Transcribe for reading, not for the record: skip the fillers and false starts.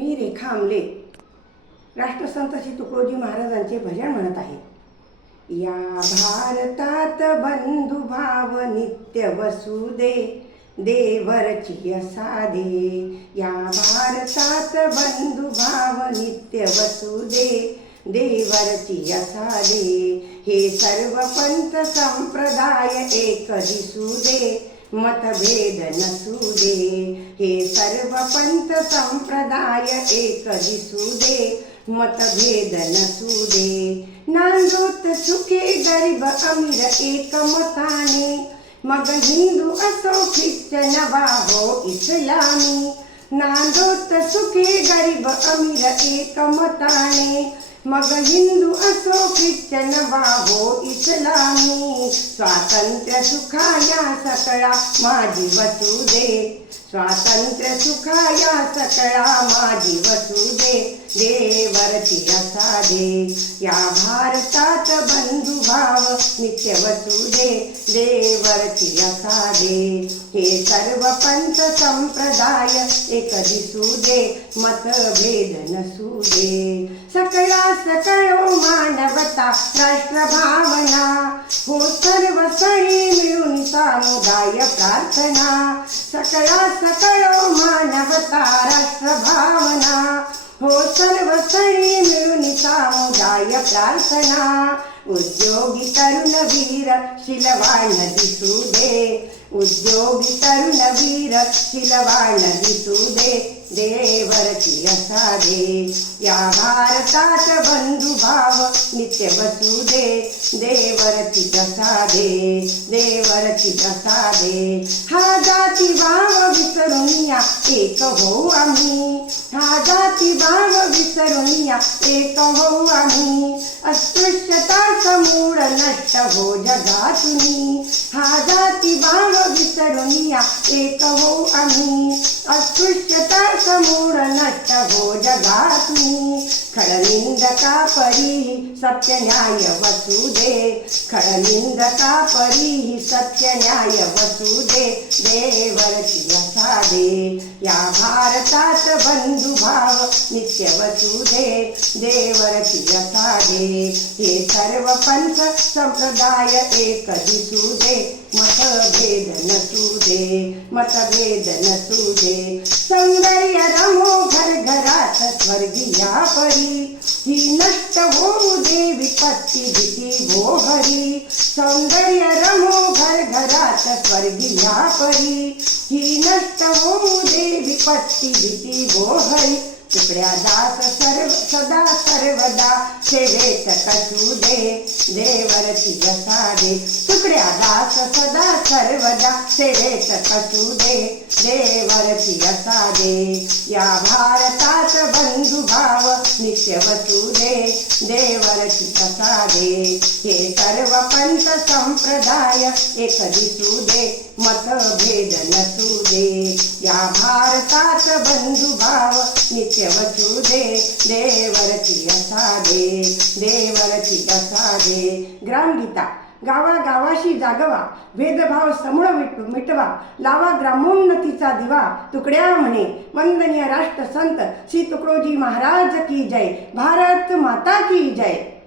मी रेखा आमले राष्ट्रसंत श्री तुकडोजी महाराजांचे भजन म्हणत आहे. या भारतात बंधुभाव नित्य वसुदे देवरची साधे. या भारतात बंधुभाव नित्य वसुदे देवरची साधे. हे सर्व पंथ संप्रदाय एक दिसुदे मतभेद नसुदे. हे सर्व पंथ संप्रदाय एक दिसुदे मतभेद नसुदे. नांदोत सुखे गरीब अमीर एक मताने. मग हिंदू असो ख्रिश्चन वा हो इस्लामी. नांदोत सुखे गरीब अमीर एक मताने. मग हिंदू असो ख्रिश्चन वा हो इस्लामी. स्वातंत्र्य सुखाया सकळा माझी वसुदे. स्वातंत्र्य सुखाया सकळा माझी वसुदे देवरची साधे. या भारतात बंधुभाव नित्य वसुदे देवरची साधे. हे सर्व पंथ संप्रदाय एक दिसुदे मतभेद नसुदे. सकळा सकळो मानवता राष्ट्रभावना. हो सर्व सणी मिळून सामुदाय प्रार्थना. सकळा सकळो मानवता राष्ट्रभावना. हो सर्व सणी मिळून सामुदाय प्रार्थना. उद्योगी तरुण वीर शिलवान दिसुदे. उद्योगी तरुण वीर शिलवान दिसुदे देवरची साधे. या भारतात बंधुभाव नित्य वसुदे देवरची साधे. देवरची साधे. हा जाती भाव विसरून या एक हो आम्ही. हा जाती भाव विसरून या एक हो आम्ही. अस्पृश्यता समूळ नष्ट हो जगातून. हा जाती भाव विसरून या एक हो आम्ही. अस्पृश्यता समूळ नष्ट हो जगातून. खळनिंदका परी सत्य न्याय वसुदे. खळनिंदका परी सत्य न्याय वसुदे देवरची साधे. या भारतात बंधुभाव नित्य वसुदे देवरची साधे. हे सर्व पंथ संप्रदाय एक दिसुदे मतभेद नसुदे. मतभेद नसुदे. सौंदर्य रमो घर घरात स्वर्गीया परी. ही नष्ट होऊ दे विपत्ती भीती भोहरी. सौंदर्य रमो घर घरात स्वर्गीया परी. ही नष्ट होऊ दे विपत्ती भीती भोहरी. तुकड्या दास सर्व सदा सर्वदा सेवेत कसुदे देवरची साधे. तुकड्या दास सदा सर्वदा सेवेत कसुदे देवरची साधे. या भारतात बंधुभाव नित्य वसुदे देवरची साधे. हे सर्व पंथ संप्रदाय एक दिसुदे मतभेद नसुदे. या भारतात बंधुभाव नित्य वसुदे देवरची साधे. देवरची साधे. ग्रामगीता. गावागावाशी जागवा भेदभाव समूळ मिटवा. लावा ग्रामोन्नतीचा दिवा तुकड्या म्हणे. वंदनीय राष्ट्रसंत श्री तुकडोजी महाराज की जय. भारत माता की जय.